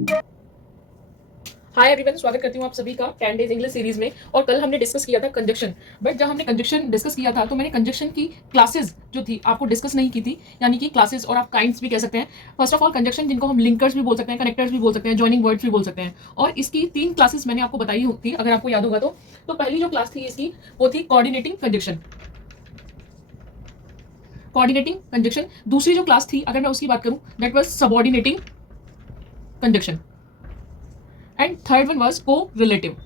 Hi everyone, स्वागत करती हूँ आप सभी का 10 डेज इंग्लिश सीरीज में। और कल हमने डिस्कस किया था कंजक्शन। बट जब हमने कंजक्शन डिस्कस किया था तो मैंने कंजक्शन की क्लासेस जो थी आपको डिस्कस नहीं की थी, यानी कि क्लासेस और आप काइंड्स भी कह सकते हैं। फर्स्ट ऑफ ऑल कंजक्शन, जिनको हम लिंकर्स भी बोल सकते हैं, कनेक्टर्स भी बोल सकते हैं, जॉइनिंग वर्ड्स भी बोल सकते हैं। और इसकी 3 क्लासेस मैंने आपको बताई थी, अगर आपको याद होगा तो पहली जो क्लास थी इसकी वो थी कोऑर्डिनेटिंग कंजक्शन। Coordinating conjunction. दूसरी जो क्लास थी अगर मैं उसकी बात करूं, that was subordinating conjunction. And third one was correlative.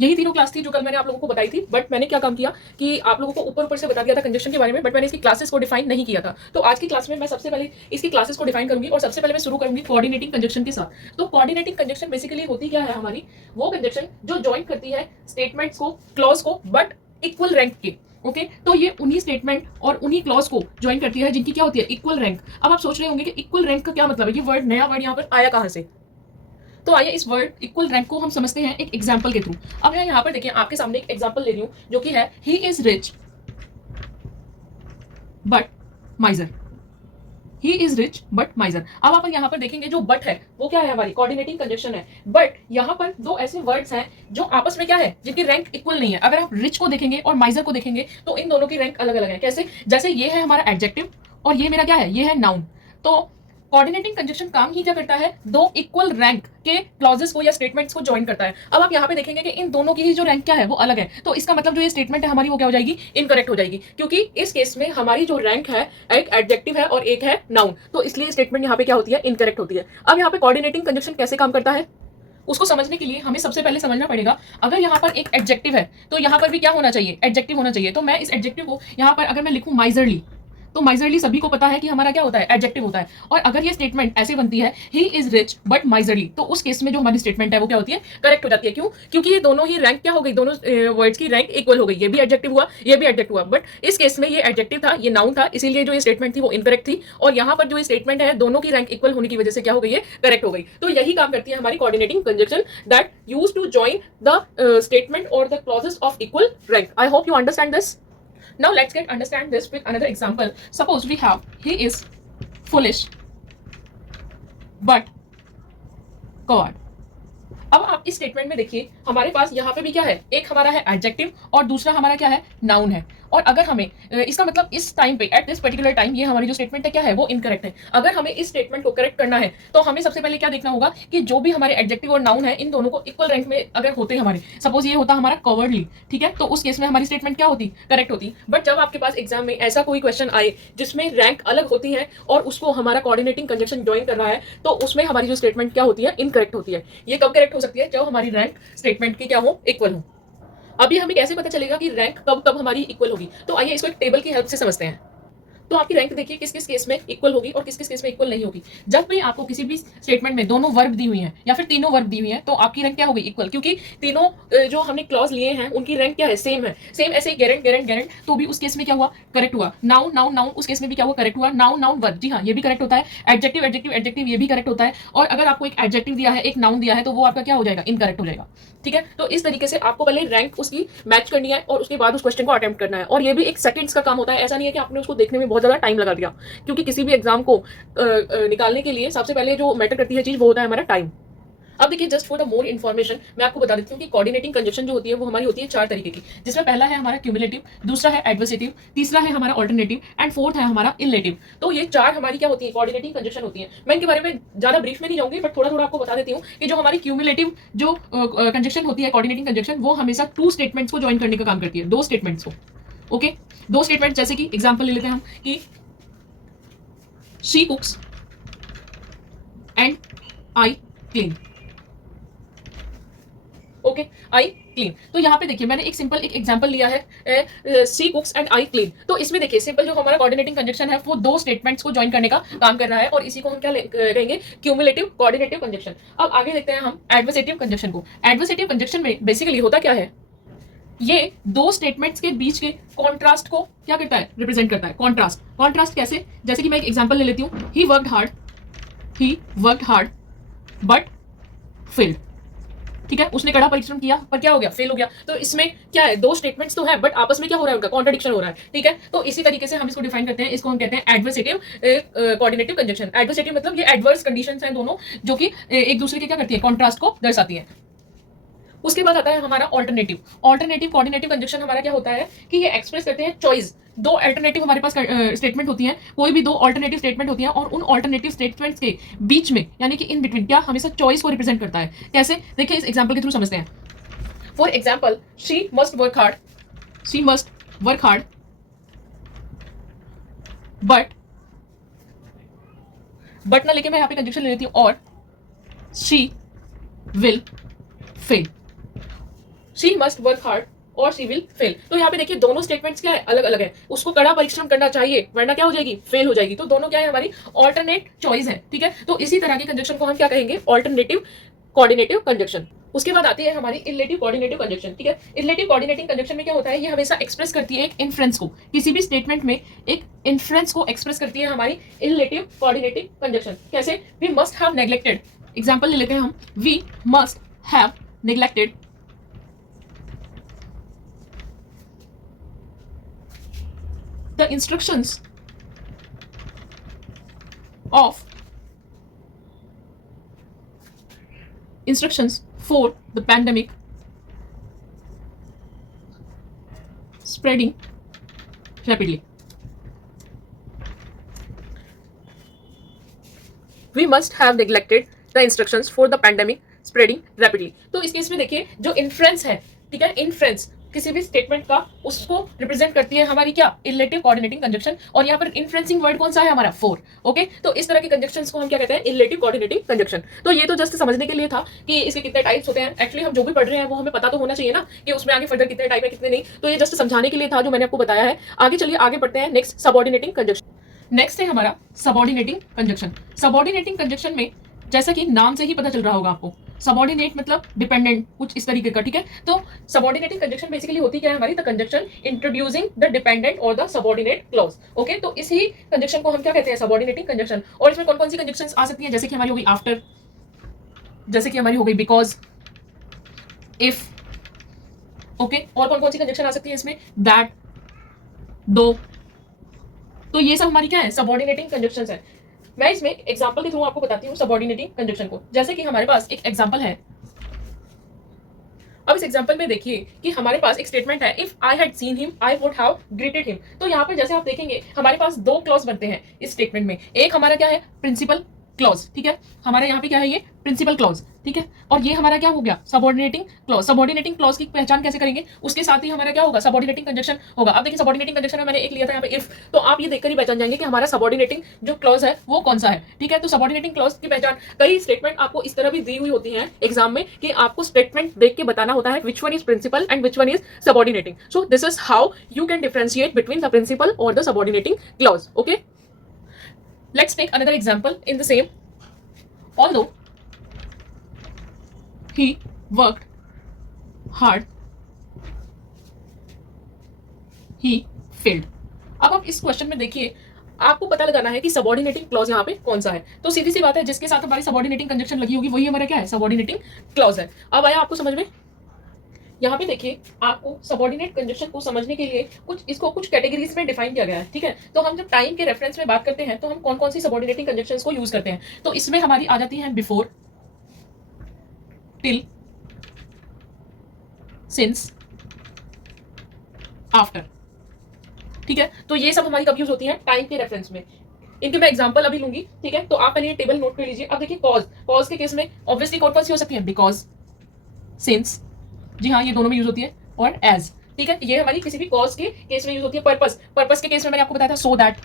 यही तीनों क्लास थी जो कल मैंने आप लोगों को बताई थी। बट मैंने क्या काम किया कि आप लोगों को ऊपर ऊपर से बता दिया था कंजक्शन के बारे में, बट मैंने इसकी क्लासेस को डिफाइन नहीं किया था। तो आज की क्लास में मैं सबसे पहले इसकी क्लासेस को डिफाइन करूंगी और सबसे पहले मैं शुरू करूंगी कोऑर्डिनेटिंग कंजक्शन के साथ। तो कोऑर्डिनेटिंग कंजक्शन बेसिकली होती क्या है हमारी, वो कंजक्शन जो ज्वाइन करती है स्टेटमेंट्स को, क्लॉज को, बट इक्वल रैंक के। ओके तो ये उन्हीं स्टेटमेंट और उन्हीं क्लॉज को ज्वाइन करती है जिनकी क्या होती है, इक्वल रैंक। अब आप सोच रहे होंगे कि इक्वल रैंक का क्या मतलब है, ये वर्ड, नया वर्ड यहाँ पर आया कहां से। तो आइए इस वर्ड इक्वल रैंक को हम समझते हैं एक एग्जाम्पल के थ्रू। अब मैं यहाँ पर देखिए आपके सामने एक एग्जाम्पल ले रही हूँ जो कि है ही is rich but माइजर। He is rich but माइजर। अब आप यहाँ पर देखेंगे जो बट है वो क्या है, हमारी कोऑर्डिनेटिंग कंजक्शन है। बट यहाँ पर दो ऐसे वर्ड्स हैं जो आपस में क्या है, जिनकी रैंक इक्वल नहीं है। अगर आप रिच को देखेंगे और माइजर को देखेंगे तो इन दोनों की रैंक अलग अलग है। कैसे? जैसे ये है हमारा एडजेक्टिव और ये मेरा क्या है, ये है नाउन। तो कोऑर्डिनेटिंग कंजक्शन काम ही क्या करता है, दो इक्वल रैंक के क्लॉजेस को या स्टेटमेंट्स को ज्वाइन करता है। अब आप यहाँ पे देखेंगे कि इन दोनों की ही जो रैंक क्या है वो अलग है। तो इसका मतलब जो ये स्टेटमेंट है हमारी वो क्या हो जाएगी, इनकरेक्ट हो जाएगी, क्योंकि इस केस में हमारी जो रैंक है एक एडजेक्टिव है और एक है नाउन। तो इसलिए स्टेटमेंट यहाँ पे क्या होती है, इनकरेक्ट होती है। अब यहाँ पे कोऑर्डिनेटिंग कंजक्शन कैसे काम करता है उसको समझने के लिए हमें सबसे पहले समझना पड़ेगा, अगर यहाँ पर एक एडजेक्टिव है तो यहाँ पर भी क्या होना चाहिए, एडजेक्टिव होना चाहिए। तो मैं इस एडजेक्टिव को यहाँ पर अगर मैं लिखूं माइजरली, तो माइजरली सभी को पता है कि हमारा क्या होता है, एडजेक्टिव होता है। और अगर ये स्टेटमेंट ऐसे बनती है ही इज रिच बट माइजरली, तो उस केस में जो हमारी स्टेटमेंट है वो क्या होती है, करेक्ट हो जाती है। क्यों? क्योंकि ये दोनों ही रैंक क्या हो गई, दोनों वर्ड्स की रैंक इक्वल हो गई। ये भी एडजेक्टिव हुआ, ये भी एडजेक्टिव हुआ, बट इस केस में ये एडजेक्टिव था, ये नाउन था, इसीलिए जो ये स्टेटमेंट थी वो इनकरेक्ट थी। और यहाँ पर जो ये स्टेटमेंट है दोनों की रैंक इक्वल होने की वजह से क्या हो गई है, करेक्ट हो गई। तो यही काम करती है हमारी coordinating conjunction, that use to join the statement और the clauses of equal rank. I hope you understand this. Now let's get understand this with another example. Suppose we have he is foolish but coward. अब आप इस statement में देखिए हमारे पास यहाँ पे भी क्या है, एक हमारा है एडजेक्टिव और दूसरा हमारा क्या है, नाउन है। और अगर हमें इसका मतलब इस टाइम पे, एट दिस पर्टिकुलर टाइम, ये हमारी जो स्टेटमेंट है क्या है, वो इनकरेक्ट है। अगर हमें इस स्टेटमेंट को करेक्ट करना है तो हमें सबसे पहले क्या देखना होगा कि जो भी हमारे एडजेक्टिव और नाउन है इन दोनों को इक्वल रैंक में अगर होते हैं हमारे, सपोज ये होता हमारा कवर्डली, ठीक है, तो उस केस में हमारी स्टेटमेंट क्या होती, करेक्ट होती। बट जब आपके पास एग्जाम में ऐसा कोई क्वेश्चन आए जिसमें रैंक अलग होती है और उसको हमारा कोऑर्डिनेटिंग कंजक्शन ज्वाइन कर रहा है, तो उसमें हमारी जो स्टेटमेंट क्या होती है, इनकरेक्ट होती है। ये कब करेक्ट हो सकती है, जब हमारी रैंक स्टेटमेंट की क्या हो, इक्वल हो। अभी हमें कैसे पता चलेगा कि रैंक कब कब हमारी इक्वल होगी, तो आइए इसको एक टेबल की हेल्प से समझते हैं। तो आपकी रैंक देखिए किस किस केस में इक्वल होगी और किस किस केस में इक्वल नहीं होगी। जब भी आपको किसी भी स्टेटमेंट में दोनों वर्ब दी हुई है या फिर तीनों वर्ब दी हुई है तो आपकी रैंक क्या होगी, इक्वल, क्योंकि तीनों जो हमने क्लॉज लिए हैं उनकी रैंक क्या है, सेम है। सेम ऐसे ही गेरेंट गेरेंट गेरेंट, तो भी उस केस में क्या हुआ, करेक्ट हुआ। नाउन नाउन नाउन, उस केस में भी क्या हुआ, करेक्ट हुआ। नाउन नाउन वर्ब, जी हाँ, ये भी करेक्ट होता है। एडजेक्टिव एडजेक्टिव एडजेक्टिव, ये भी करेक्ट होता है। और अगर आपको एक एडजेक्टिव दिया है, एक नाउन दिया है, तो वो आपका क्या हो जाएगा, इनकरेक्ट हो जाएगा। ठीक है, तो इस तरीके से आपको पहले रैंक उसकी मैच करनी है और उसके बाद उस क्वेश्चन को अटेम्प्ट करना है। और ये भी एक सेकंड्स का काम होता है, ऐसा नहीं है कि आपने उसको देखने में बहुत ज्यादा टाइम लगा दिया, क्योंकि किसी भी एग्जाम को निकालने के लिए सबसे पहले जो मैटर करती है चीज वो होता है हमारा टाइम। अब देखिए just for the more information मैं आपको बता देती हूँ कि कोऑर्डिनेटिंग कंजक्शन जो होती है वो हमारी होती है 4 तरीके की, जिसमें पहला है हमारा क्यूमुलेटिव, दूसरा है एडवर्सेटिव, तीसरा है हमारा ऑल्टरनेटिव एंड फोर्थ है हमारा इलेटिव। तो ये 4 हमारी क्या होती है, कोऑर्डिनेटिंग कंजक्शन होती है। मैं इनके बारे में ज्यादा ब्रीफ में नहीं जाऊंगी, बट थोड़ा थोड़ा आपको बता देती हूँ कि जो हमारी क्यूमुलेटिव जो कंजक्शन होती है, कोऑर्डिनेटिंग कंजक्शन, वो हमेशा 2 स्टेटमेंट्स को ज्वाइन करने का काम करती है, 2 स्टेटमेंट्स को। ओके, 2 स्टेटमेंट, जैसे कि एग्जाम्पल ले लेते हैं हम कि she कुक्स and I clean. Okay, I clean. तो यहाँ पे देखिए मैंने एक सिंपल एक एग्जांपल लिया है, सी कुक्स एंड आई क्लीन। तो इसमें देखिए सिंपल जो हमारा कोऑर्डिनेटिंग कंजक्शन है वो 2 स्टेटमेंट्स को ज्वाइन करने का काम कर रहा है, और इसी को हम क्या कहेंगे, क्यूमुलेटिव कोऑर्डिनेटिव कंजक्शन। अब आगे देखते हैं हम एडवर्सेटिव कंजक्शन को। एडवर्सेटिव कंजक्शन में बेसिकली होता क्या है, ये 2 स्टेटमेंट्स के बीच के कॉन्ट्रास्ट को क्या करता है, रिप्रेजेंट करता है। कॉन्ट्रास्ट, कॉन्ट्रास्ट कैसे, जैसे कि मैं एक एग्जांपल ले लेती हूँ, he worked hard but failed. ठीक है, उसने कड़ा परिश्रम किया पर क्या हो गया, फेल हो गया। तो इसमें क्या है, दो स्टेटमेंट्स तो है बट आपस में क्या हो रहा है, उनका कॉन्ट्रडिक्शन हो रहा है। ठीक है, तो इसी तरीके से हम इसको डिफाइन करते हैं, इसको हम कहते हैं एडवर्सेटिव कोऑर्डिनेटिव कंजंक्शन। एडवर्सेटिव मतलब ये एडवर्स कंडीशंस हैं दोनों, जो कि एक दूसरे के क्या करती है, कॉन्ट्रास्ट को दर्शाती है। उसके बाद आता है हमारा ऑल्टरनेटिव। ऑल्टरनेटिव कोऑर्डिनेटिव कंजंक्शन हमारा क्या होता है कि ये एक्सप्रेस करते हैं चॉइस। दो अल्टरनेटिव हमारे पास स्टेटमेंट होती हैं, कोई भी दो ऑल्टरनेटिव स्टेटमेंट होती हैं, और उन ऑल्टरनेटिव स्टेटमेंट्स के बीच में यानी कि इन बिटवीन क्या हमेशा चॉइस को रिप्रेजेंट करता है। कैसे, देखिए इस एग्जाम्पल के थ्रू समझते हैं। For example, she must work hard, she must work hard but ना लेके मैं यहाँ पे कंजंक्शन ले लेती हूँ, और she will fail. She must work hard और शी विल फेल। तो यहाँ पे देखिए दोनों स्टेटमेंट्स क्या है, अलग अलग है। उसको कड़ा परिश्रम करना चाहिए वरना क्या हो जाएगी, फेल हो जाएगी। तो दोनों क्या है, हमारी ऑल्टरनेट चॉइस है। ठीक है, तो इसी तरह के कंजंक्शन को हम क्या कहेंगे, ऑल्टरनेटिव कोऑर्डिनेटिव कंजंक्शन। उसके बाद आती है हमारी इलेटिव कोऑर्डिनेटिव कंजंक्शन। ठीक है, इलेटिव कोऑर्डिनेटिंग कंजंक्शन में क्या होता है, ये हमेशा एक्सप्रेस करती है एक इन्फ्रेंस को, किसी भी स्टेटमेंट में एक इन्फ्रेंस को एक्सप्रेस करती है हमारी इलेटिव कोऑर्डिनेटिव कंजंक्शन। कैसे, we must have neglected, example ले लेते हैं हम, we must have neglected the instructions for the pandemic spreading rapidly. We must have neglected the instructions for the pandemic spreading rapidly. तो इस केस में देखिए जो इन्फ्रेंस है, ठीक है, इन्फ्रेंस किसी भी स्टेटमेंट का, उसको रिप्रेजेंट करती है हमारी क्या, इलेटिव कोऑर्डिनेटिंग कंजंक्शन। और यहाँ पर इन्फ्रेंसिंग वर्ड कौन सा है हमारा, फोर। ओके, तो इस तरह के कंजंक्शंस को हम क्या कहते हैं, इलेटिव कोऑर्डिनेटिंग कंजंक्शन। तो ये तो जस्ट समझने के लिए था कि इसके कितने टाइप्स होते हैं। एक्चुअली हम जो भी पढ़ रहे हैं वो हमें पता तो होना चाहिए ना कि उसमें आगे फर्दर कितने टाइप है कितने नहीं। तो ये जस्ट समझाने के लिए था जो मैंने आपको बताया है। आगे चलिए आगे बढ़ते हैं, नेक्स्ट सबऑर्डिनेटिंग कंजंक्शन। नेक्स्ट है हमारा सबऑर्डिनेटिंग कंजंक्शन। सबऑर्डिनेटिंग कंजंक्शन में जैसा कि नाम से ही पता चल रहा होगा आपको, सबऑर्डिनेट मतलब डिपेंडेंट, कुछ इस तरीके का। ठीक है, तो सबऑर्डिनेटिंग कंजंक्शन बेसिकली होती क्या है हमारी, the conjunction introducing the dependent और द सबऑर्डिनेट क्लॉज। ओके, तो इसी कंजंक्शन को हम क्या कहते हैं, सबऑर्डिनेटिंग कंजंक्शन। और इसमें कौन कौन सी कंजंक्शंस आ सकती हैं, जैसे कि हमारी हो गई आफ्टर, जैसे कि हमारी हो गई बिकॉज, इफ। ओके, और कौन कौन सी कंजंक्शन आ सकती है इसमें, दैट, दो। तो ये सब हमारी क्या है, सबऑर्डिनेटिंग कंजंक्शंस है। मैं इसमें एग्जांपल के थ्रू आपको बताती हूँ सबऑर्डिनेटिंग कंजंक्शन को। जैसे कि हमारे पास एक एग्जांपल है, अब इस एग्जांपल में देखिए कि हमारे पास एक स्टेटमेंट है, if I had seen him I would have greeted him. तो यहाँ पर जैसे आप देखेंगे हमारे पास दो क्लॉज बनते हैं इस स्टेटमेंट में। एक हमारा क्या है, प्रिंसिपल क्लॉज। ठीक है, हमारे यहाँ पे क्या है, ये प्रिंसिपल क्लॉज। ठीक है, और ये हमारा क्या हो गया, सबऑर्डिनेटिंग क्लॉज। सबऑर्डिनेटिंग क्लॉज की पहचान कैसे करेंगे, उसके साथ ही हमारा क्या होगा, सबऑर्डिनेटिंग कंजंक्शन होगा। अब देखिए सबऑर्डिनेटिंग कंजंक्शन में मैंने एक लिया था यहाँ पे इफ, तो आप ये देखकर ही पहचान जाएंगे कि हमारा सबऑर्डिनेटिंग जो क्लॉज है वो कौन सा है। ठीक है, तो सबऑर्डिनेटिंग क्लॉज की पहचान, कई स्टेटमेंट आपको इस तरह भी दी हुई होती है एग्जाम में कि आपको स्टेटमेंट देख के बताना होता है which one is principal and which one is subordinating. So this is how you can differentiate between the principal और the subordinating clause. Okay, let's take another example in the same. Although he worked hard, he failed. अब आप इस question में देखिए, आपको पता लगाना है कि सबऑर्डिनेटिंग क्लॉज यहाँ पे कौन सा है। तो सीधी सी बात है, जिसके साथ हमारी सबऑर्डिनेटिंग कंजंक्शन लगी होगी वही हमारा क्या है, सबऑर्डिनेटिंग क्लॉज है। अब आया आपको समझ में, यहाँ पे देखिए आपको सबऑर्डिनेट कंजंक्शन को समझने के लिए कुछ कैटेगरीज में डिफाइन किया गया है। ठीक है, तो हम जब टाइम के रेफरेंस में बात करते हैं तो हम कौन कौन सी सबऑर्डिनेटिंग कंजंक्शंस को यूज करते हैं। तो इसमें हमारी आ जाती है बिफोर, टिल, सिंस, आफ्टर। ठीक है, तो ये सब हमारी कब यूज होती है, टाइम के रेफरेंस में। इनके मैं एग्जांपल अभी लूंगी। ठीक है, तो आप पहले ये टेबल नोट कर लीजिए। अब देखिए कॉज के केस में ऑब्वियसली कौन कौन सी हो सकती है, बिकॉज, सिंस, जी हाँ ये दोनों में यूज होती है, और एज। ठीक है, ये हमारी किसी भी कॉज के केस में यूज होती है। पर्पस के केस में मैंने आपको बताया था सो दैट,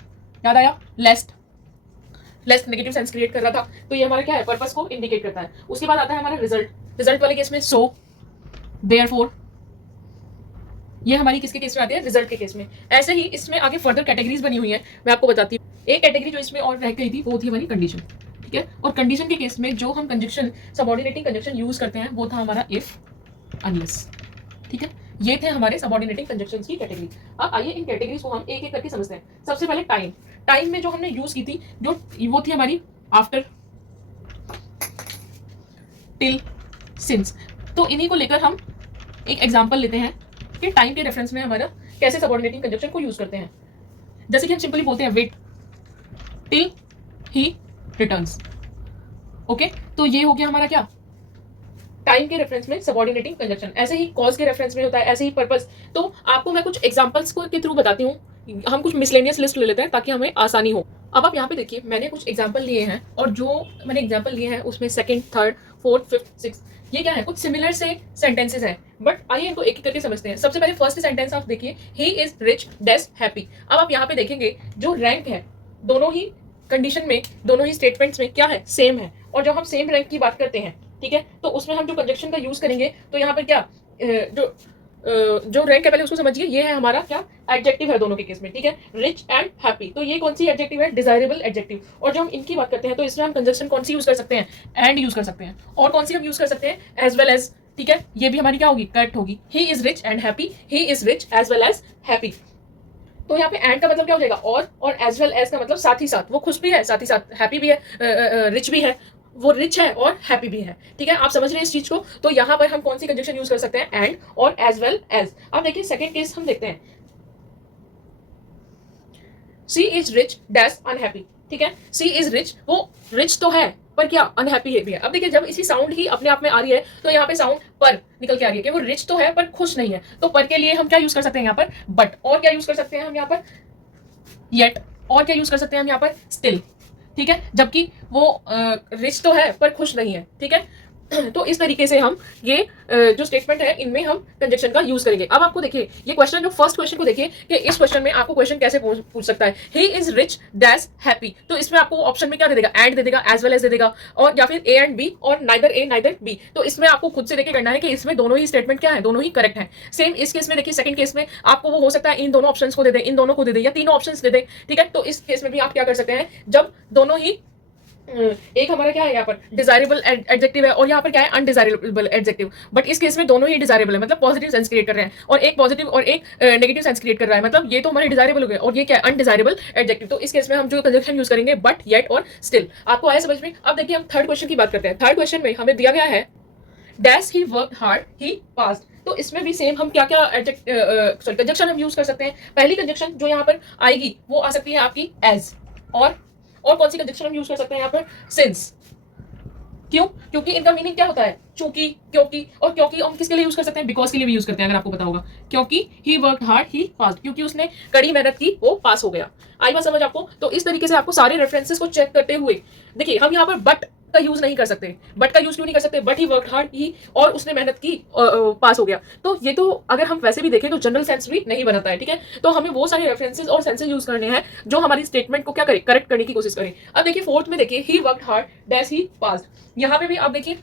याद आया, लेस्ट नेगेटिव सेंस क्रिएट कर रहा था, तो ये हमारा क्या है, पर्पस को इंडिकेट करता है। उसके बाद आता है हमारा रिजल्ट वाले केस में सो, देयरफॉर। ये हमारी किसके केस में आती है, रिजल्ट के केस में। ऐसे ही इसमें आगे फर्दर कैटेगरीज बनी हुई है, मैं आपको बताती हूँ। एक कैटेगरी जो इसमें और रह गई थी वो थी हमारी कंडीशन। ठीक है, और कंडीशन के केस में जो हम कंजंक्शन, सबऑर्डिनेटिंग कंजंक्शन यूज करते हैं वो था हमारा इफ, अनलेस। ठीक है, ये थे हमारे सबऑर्डिनेटिंग कंजंक्शंस की कैटेगरी। अब आइए इन कैटेगरीज को हम एक एक करके समझते हैं। सबसे पहले टाइम में जो हमने यूज की थी जो वो थी हमारी आफ्टर, टिल, सिंस। तो इन्हीं को लेकर हम एक एग्जाम्पल लेते हैं कि टाइम के रेफरेंस में हमारा कैसे सबऑर्डिनेटिंग कंजक्शन को यूज करते हैं। जैसे कि हम सिंपली बोलते हैं wait till he returns. Okay, तो ये हो गया हमारा क्या, टाइम के रेफरेंस में सबऑर्डिनेटिंग कंजक्शन। ऐसे ही कॉज के रेफरेंस में होता है, ऐसे ही पर्पस। तो आपको मैं कुछ एग्जांपल्स को के थ्रू बताती हूँ। हम कुछ मिसलेनियस लिस्ट ले लेते हैं ताकि हमें आसानी हो। अब आप यहाँ पे देखिए, मैंने कुछ एग्जांपल लिए हैं और जो मैंने एग्जांपल लिए हैं उसमें second, third, fourth, fifth, six, ये क्या है, कुछ सिमिलर से सेंटेंसेस हैं। बट आइए इनको एक एक करके समझते हैं। सबसे पहले फर्स्ट सेंटेंस आप देखिए, ही इज रिच डैश हैप्पी। अब आप यहाँ पे देखेंगे जो रैंक है दोनों ही कंडीशन में, दोनों ही स्टेटमेंट्स में क्या है, सेम है। और जब हम सेम रैंक की बात करते हैं, ठीक है, तो उसमें हम जो कंजक्शन का यूज करेंगे, तो यहाँ पर क्या जो रैंक है पहले उसको समझिए, ये है हमारा क्या, एडजेक्टिव है दोनों के केस में, ठीक है, रिच एंड हैप्पी। तो ये कौन सी एडजेक्टिव है, डिजायरेबल एडजेक्टिव। और जब हम इनकी बात करते हैं तो इसमें हम कंजक्शन कौन सी यूज कर सकते हैं, एंड यूज कर सकते हैं। और कौन सी हम यूज कर सकते हैं, एज वेल एज, ठीक है, ये भी हमारी क्या होगी, करेक्ट होगी। He is rich and happy, he is rich as well as happy. तो यहाँ पे एंड का मतलब क्या हो जाएगा, और एज वेल एज का मतलब साथ ही साथ, वो खुश भी है, साथ ही साथ हैप्पी भी है, रिच भी है, वो रिच है और हैप्पी भी है, ठीक है, आप समझ रहे हैं इस चीज को। तो यहाँ पर हम कौन सी कंजक्शन यूज कर सकते हैं, एंड और एज वेल एज। अब देखिए सेकंड केस हम देखते हैं, सी इज रिच डैश अनहैप्पी, ठीक है, सी इज रिच, वो रिच तो है पर क्या, अनहैप्पी है भी है। अब देखिए जब इसी साउंड ही अपने आप में आ रही है तो यहाँ पे साउंड पर निकल के आ रही है कि वो रिच तो है पर खुश नहीं है। तो पर के लिए हम क्या यूज कर सकते हैं यहाँ पर, बट। और क्या यूज कर सकते हैं हम यहाँ पर, येट। और क्या यूज कर सकते हैं हम यहाँ पर, स्टिल, ठीक है, जबकि वो रिच तो है पर खुश नहीं है, ठीक है। तो इस तरीके से हम ये जो स्टेटमेंट है इनमें हम कंजक्शन का यूज करेंगे। अब आपको देखिए ये क्वेश्चन, जो फर्स्ट क्वेश्चन को देखिए कि इस क्वेश्चन में आपको क्वेश्चन कैसे पूछ सकता है, ही इज रिच डैश हैप्पी। तो इसमें आपको ऑप्शन में क्या दे देगा, एंड दे देगा, एज वेल एज दे देगा, और या फिर ए एंड बी, और नाइदर ए नाइदर बी। तो इसमें आपको खुद से देखे करना है कि इसमें दोनों ही स्टेटमेंट क्या है, दोनों ही करेक्ट है। सेम इस केस में देखिए, सेकंड केस में आपको वो हो सकता है इन दोनों ऑप्शन को दे दे, इन दोनों को दे दे, या तीनों ऑप्शन दे दे, ठीक है। तो इस केस में भी आप क्या कर सकते हैं, जब दोनों ही एक हमारा क्या है यहाँ पर डिजायरेबल एडजेक्टिव है और यहाँ पर क्या है, अनडिजायरेबल एडजेक्टिव। बट इस केस में दोनों ही डिजायरेबल है, मतलब पॉजिटिव सेंस क्रिएट कर रहे हैं, और एक पॉजिटिव और एक नेगेटिव सेंस क्रिएट कर रहा है। मतलब ये तो हमारे डिजायरेबल हो गए और ये क्या है, अनडिजायरेबल एडजेक्टिव। तो इस केस में हम जो कंजक्शन यूज करेंगे, बट, येट और स्टिल। आपको आया समझ में। अब देखिए हम थर्ड क्वेश्चन की बात करते हैं। थर्ड क्वेश्चन में हमें दिया गया है, dash he worked hard he passed. तो इसमें भी सेम हम क्या क्या कंजक्शन हम यूज कर सकते हैं। पहली कंजक्शन जो यहाँ पर आएगी वो आ सकती है आपकी एज, और कौन सी कंजक्शन हम यूज कर सकते हैं यहाँ पर, सिंस। क्यों, क्योंकि इनका मीनिंग क्या होता है, चूंकि, क्योंकि। और क्योंकि हम किसके लिए यूज कर सकते हैं, बिकॉज के लिए भी यूज करते हैं, अगर आपको पता होगा। क्योंकि he worked hard he passed, क्योंकि उसने कड़ी मेहनत की, वो पास हो गया। आई बात समझ आपको। तो इस तरीके से आपको सारे रेफरेंसेस को चेक करते हुए देखिए, हम यहाँ पर बट का यूज नहीं कर सकते। बट का यूज क्यों नहीं कर सकते, बट ही वर्कड हार्ड ही, और उसने मेहनत की, पास हो गया। तो ये तो अगर हम वैसे भी देखें तो जनरल सेंस भी नहीं बनाता है, ठीक है। तो हमें वो सारे रेफरेंसेस और सेंसेस यूज करने हैं जो हमारी स्टेटमेंट को क्या करे, करेक्ट करने की कोशिश करें। अब देखिए फोर्थ में देखिए, he worked hard dash he passed. यहाँ पे भी आप देखिए,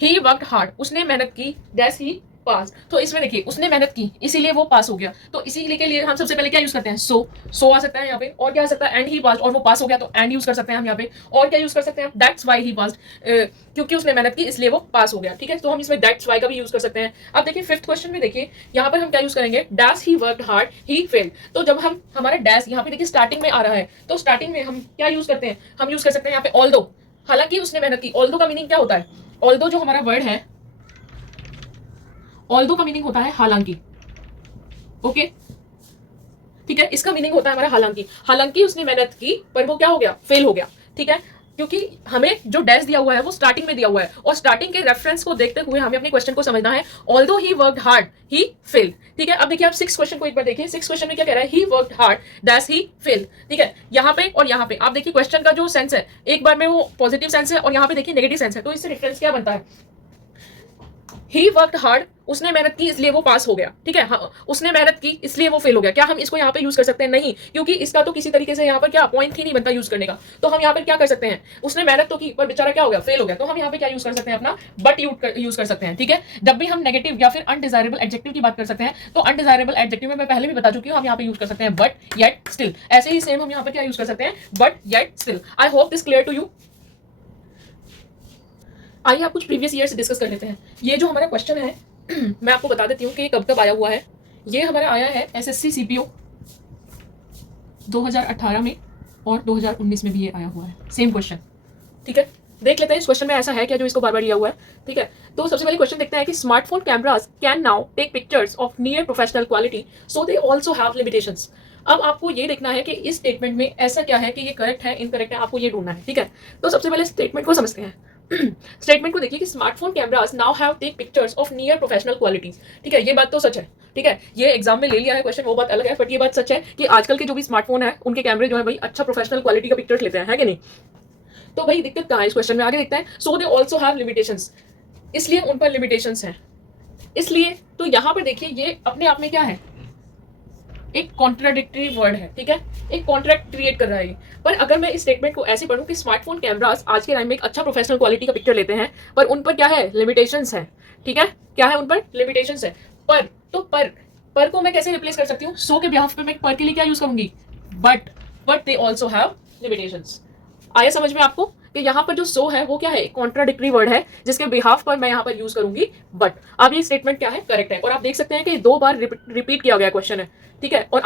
ही वर्कड हार्ड, उसने मेहनत की, डैश ही पास। तो इसमें देखिए उसने मेहनत की इसीलिए वो पास हो गया। तो इसीलिए के लिए हम सबसे पहले क्या यूज करते हैं, सो आ सकता है यहाँ पे। और क्या आ सकता है, एंड ही पास्ड, और वो पास हो गया तो एंड यूज कर सकते हैं हम यहाँ पे। और क्या यूज कर सकते हैं, दैट्स वाई ही पास्ड, क्योंकि उसने मेहनत की इसलिए वो पास हो गया, ठीक है। तो हम इसमें दैट्स वाई का भी यूज कर सकते हैं। अब देखिए फिफ्थ क्वेश्चन में देखिए, यहाँ पर हम क्या यूज करेंगे, dash he worked hard he failed. तो जब हम हमारा डैश यहाँ पे देखिए स्टार्टिंग में आ रहा है, तो स्टार्टिंग में हम क्या यूज करते हैं, हम यूज कर सकते हैं यहाँ पे ऑल्दो। हालांकि उसने मेहनत की, ऑल्दो का मीनिंग क्या होता है, ऑल्दो जो हमारा वर्ड है, ऑल्दो का मीनिंग होता है हालांकि। ओके, ठीक है, इसका मीनिंग होता है हमारा हालांकि। हालांकि उसने मेहनत की पर वो क्या हो गया, फेल हो गया, ठीक है। क्योंकि हमें जो डैश दिया हुआ है वो स्टार्टिंग में दिया हुआ है, और स्टार्टिंग के रेफरेंस को देखते हुए हमें अपने क्वेश्चन को समझना है। Although he worked hard he failed, ठीक है। अब देखिए आप सिक्स क्वेश्चन को एक बार देखिए। सिक्स क्वेश्चन में क्या कह रहा है, he worked hard dash he failed, ठीक है। यहाँ पे और यहाँ पे आप देखिए क्वेश्चन का जो सेंस है, एक बार में वो पॉजिटिव सेंस है और यहाँ पे देखिए नेगेटिव सेंस है। तो इससे डिफरेंस क्या बनता है, ही वर्कड हार्ड, उसने मेहनत की इसलिए वो पास हो गया, ठीक है। हाँ, उसने मेहनत की इसलिए वो फेल हो गया। क्या हम इसको यहाँ पे यूज कर सकते हैं, नहीं, क्योंकि इसका तो किसी तरीके से यहाँ पर क्या पॉइंट ही नहीं बनता यूज करने का। तो हम यहाँ पर क्या कर सकते हैं, उसने मेहनत तो की पर बेचारा क्या हो गया, फेल हो गया। तो हम यहाँ पे क्या यूज कर सकते हैं, अपना बट यूज कर सकते हैं, ठीक है। जब भी हम नेगेटिव या फिर अनडिजायरेबल एडजेक्टिव की बात कर सकते हैं, तो अनडिजायरेबल एडजेक्टिव में मैं पहले भी बता चुकी हूँ, हम यहाँ पे यूज कर सकते हैं बट, येट, स्टिल। ऐसे ही सेम हम यहाँ पे क्या यूज कर सकते हैं, but, yet, still. I hope this clear to you. आइए आप कुछ प्रीवियस ईयर से डिस्कस कर लेते हैं। ये जो हमारा क्वेश्चन है मैं आपको बता देती हूँ कि कब कब आया हुआ है। ये हमारा आया है एसएससी सीपीओ 2018 में, और 2019 में भी ये आया हुआ है, सेम क्वेश्चन, ठीक है। देख लेते हैं इस क्वेश्चन में ऐसा है क्या जो इसको बार बार दिया हुआ है, ठीक है। तो सबसे पहले क्वेश्चन देखते हैं कि smartphone cameras can now take pictures of near professional quality so they also have limitations. अब आपको ये देखना है कि इस स्टेटमेंट में ऐसा क्या है कि ये करेक्ट है इनकरेक्ट है, आपको ये ढूंढना है, ठीक है। तो सबसे पहले स्टेटमेंट को समझते हैं। स्टेटमेंट को देखिए कि smartphone cameras now have take pictures of near professional qualities, ठीक है। ये बात तो सच है, ठीक है। ये एग्जाम में ले लिया है क्वेश्चन, वो बात अलग है, बट ये बात सच है कि आजकल के जो भी स्मार्टफोन है उनके कैमरे जो है भाई अच्छा प्रोफेशनल क्वालिटी का पिक्चर्स लेते हैं, है कि नहीं। तो भाई दिक्कत कहाँ है इस क्वेश्चन में, आगे देखते हैं। सो दे ऑल्सो हैव लिमिटेशंस, इसलिए उन पर लिमिटेशंस हैं। इसलिए तो यहां पर देखिए ये अपने आप में क्या है, एक कॉन्ट्राडिक्टरी वर्ड है, ठीक है। एक कॉन्ट्रैक्ट क्रिएट कर रहा है ये। पर अगर मैं इस स्टेटमेंट को ऐसे पढ़ूं कि स्मार्टफोन कैमरास आज के टाइम में एक अच्छा प्रोफेशनल क्वालिटी का पिक्चर लेते हैं, पर उन पर क्या है, लिमिटेशंस है, ठीक है। क्या है, उन पर लिमिटेशंस है। पर तो पर को मैं कैसे रिप्लेस कर सकती हूँ, सो के बिहाफ पे मैं पर के लिए क्या यूज करूंगी, but they also have limitations. आया समझ में आपको कि यहाँ पर जो सो है वो क्या है, कॉन्ट्राडिक्टरी वर्ड है जिसके बिहाफ पर मैं यहाँ पर यूज करूंगी बट। अब ये स्टेटमेंट क्या है, करेक्ट है। और आप देख सकते हैं कि 2 बार रिपीट किया गया क्वेश्चन है, ठीक है। और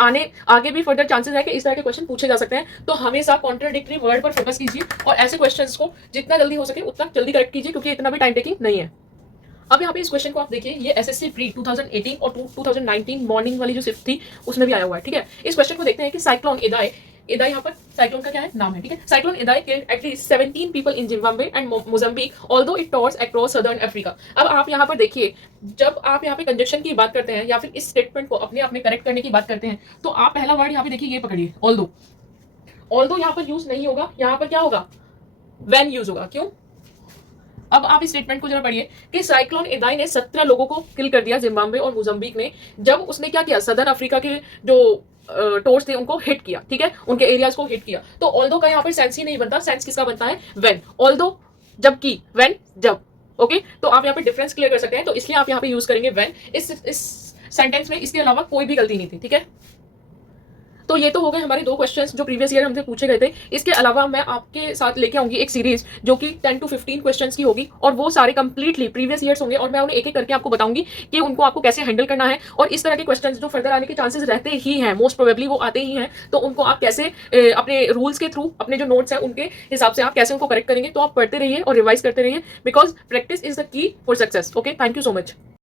आगे भी फर्दर चांसेस है कि इस तरह के क्वेश्चन पूछे जा सकते हैं। तो हमेशा कॉन्ट्राडिक्टरी वर्ड पर फोकस कीजिए और ऐसे क्वेश्चंस को जितना जल्दी हो सके उतना जल्दी करेक्ट कीजिए, क्योंकि इतना भी टाइम टेकिंग नहीं है। अब यहाँ पे इस क्वेश्चन को आप देखिए, ये एसएससी प्री 2018 और 2019 मॉर्निंग वाली जो शिफ्ट थी उसमें भी आया हुआ है, ठीक है। इस क्वेश्चन को देखते हैं कि साइक्लोन इदाई, इदाई यहाँ पर साइक्लोन का क्या है, नाम है, ठीक है। Cyclone Idai killed at least 17 people in Zimbabwe and Mozambique although it tears across southern Africa. अब आप यहाँ पर देखिए, जब आप यहाँ पे कंजक्शन की बात करते हैं या फिर इस स्टेटमेंट को अपने आप में करेक्ट करने की बात करते हैं, तो आप पहला वर्ड यहाँ पे देखिए, ये पकड़िए, ऑल्दो। ऑल्दो यहाँ पर यूज नहीं होगा, यहाँ पर क्या होगा, व्हेन यूज होगा। क्यों, अब आप इस स्टेटमेंट को जरा पढ़िए कि साइक्लोन इदाई ने 17 लोगों को किल कर दिया जिम्बाब्वे और मोजाम्बिक में, जब उसने क्या किया, सदर्न अफ्रीका के जो टोर्स थे उनको हिट किया, ठीक है, उनके एरियाज को हिट किया। तो ऑल्दो का यहाँ पर सेंस ही नहीं बनता, सेंस किसका बनता है, व्हेन। ऑल्दो जबकि, व्हेन जब, ओके। तो आप यहाँ पे डिफरेंस क्लियर कर सकते हैं, तो इसलिए आप यहाँ पे यूज करेंगे व्हेन इस सेंटेंस में। इसके अलावा कोई भी गलती नहीं थी, ठीक है। तो ये तो हो गए हमारे 2 क्वेश्चंस जो प्रीवियस ईयर हमसे पूछे गए थे। इसके अलावा मैं आपके साथ लेके आऊंगी एक सीरीज जो कि 10 to 15 क्वेश्चंस की होगी, और वो सारे कंप्लीटली प्रीवियस ईयर्स होंगे, और मैं उन्हें एक एक करके आपको बताऊंगी कि उनको आपको कैसे हैंडल करना है। और इस तरह के क्वेश्चंस जो फर्दर आने के चांसेस रहते ही हैं, मोस्ट प्रोबेबली वो आते ही हैं, तो उनको आप कैसे अपने रूल्स के थ्रू, अपने जो नोट्स हैं उनके हिसाब से आप कैसे उनको करेक्ट करेंगे। तो आप पढ़ते रहिए और रिवाइज करते रहिए, because practice is the key for success. Okay, thank you so much.